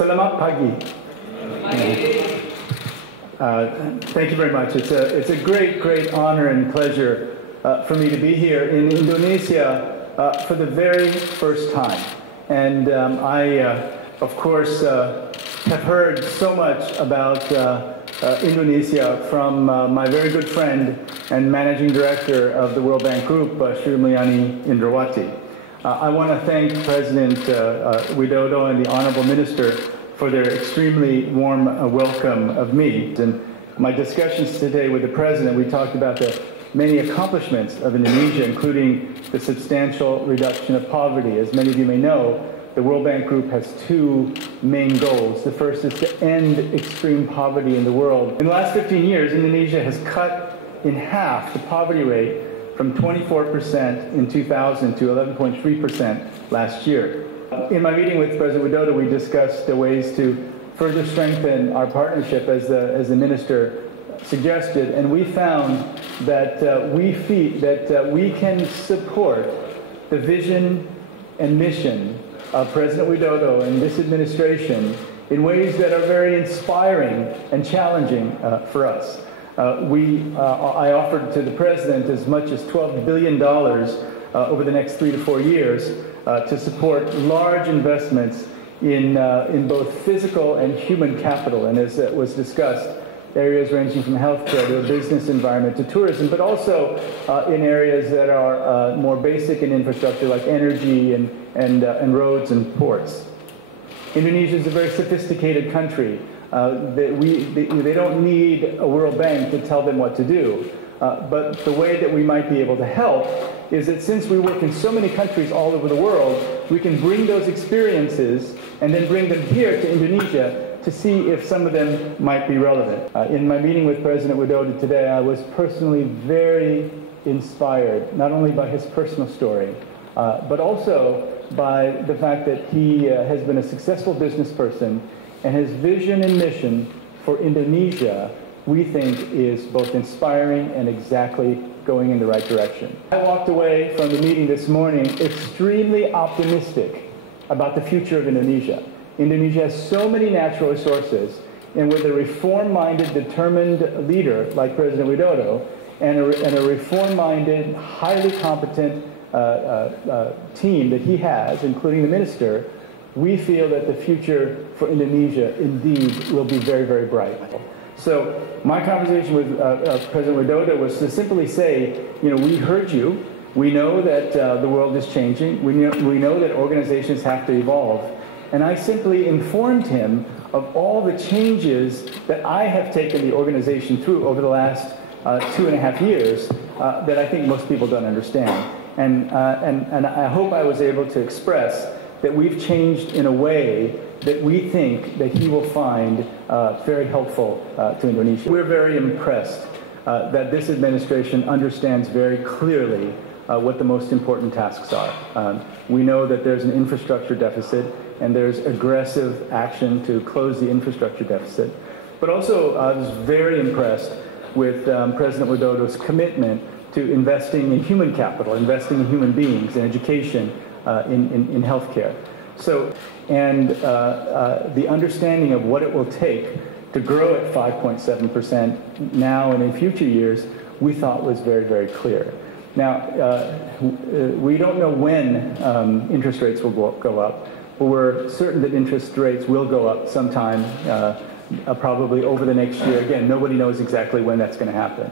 Selamat pagi. Thank you very much. It's a great honor and pleasure for me to be here in Indonesia for the very first time. And I, of course, have heard so much about Indonesia from my very good friend and managing director of the World Bank Group, Sri Mulyani Indrawati. I want to thank President Widodo and the Honorable Minister for their extremely warm welcome of me. In my discussions today with the President, we talked about the many accomplishments of Indonesia, including the substantial reduction of poverty. As many of you may know, the World Bank Group has two main goals. The first is to end extreme poverty in the world. In the last 15 years, Indonesia has cut in half the poverty rate from 24% in 2000 to 11.3% last year. In my meeting with President Widodo, we discussed the ways to further strengthen our partnership as the minister suggested, and we found that we can support the vision and mission of President Widodo and this administration in ways that are very inspiring and challenging for us. I offered to the President as much as $12 billion over the next 3 to 4 years to support large investments in both physical and human capital, and as was discussed, areas ranging from healthcare to a business environment to tourism, but also in areas that are more basic in infrastructure like energy and roads and ports. Indonesia is a very sophisticated country. They don't need a World Bank to tell them what to do. But the way that we might be able to help is that since we work in so many countries all over the world, we can bring those experiences and then bring them here to Indonesia to see if some of them might be relevant. In my meeting with President Widodo today, I was personally very inspired, not only by his personal story, but also by the fact that he has been a successful business person, and his vision and mission for Indonesia, we think, is both inspiring and exactly going in the right direction. I walked away from the meeting this morning extremely optimistic about the future of Indonesia. Indonesia has so many natural resources, and with a reform-minded, determined leader like President Widodo, and a reform-minded, highly competent team that he has, including the minister, we feel that the future for Indonesia indeed will be very, very bright. So my conversation with President Widodo was to simply say, we heard you. We know that the world is changing. We know that organizations have to evolve. And I simply informed him of all the changes that I have taken the organization through over the last 2.5 years that I think most people don't understand. And I hope I was able to express that we've changed in a way that we think that he will find very helpful to Indonesia. We're very impressed that this administration understands very clearly what the most important tasks are. We know that there's an infrastructure deficit, and there's aggressive action to close the infrastructure deficit. But also, I was very impressed with President Widodo's commitment to investing in human capital, investing in human beings, in education, in healthcare. So, and the understanding of what it will take to grow at 5.7% now and in future years, we thought was very, very clear. Now, we don't know when interest rates will go up, but we're certain that interest rates will go up sometime, probably over the next year. Again, nobody knows exactly when that's going to happen.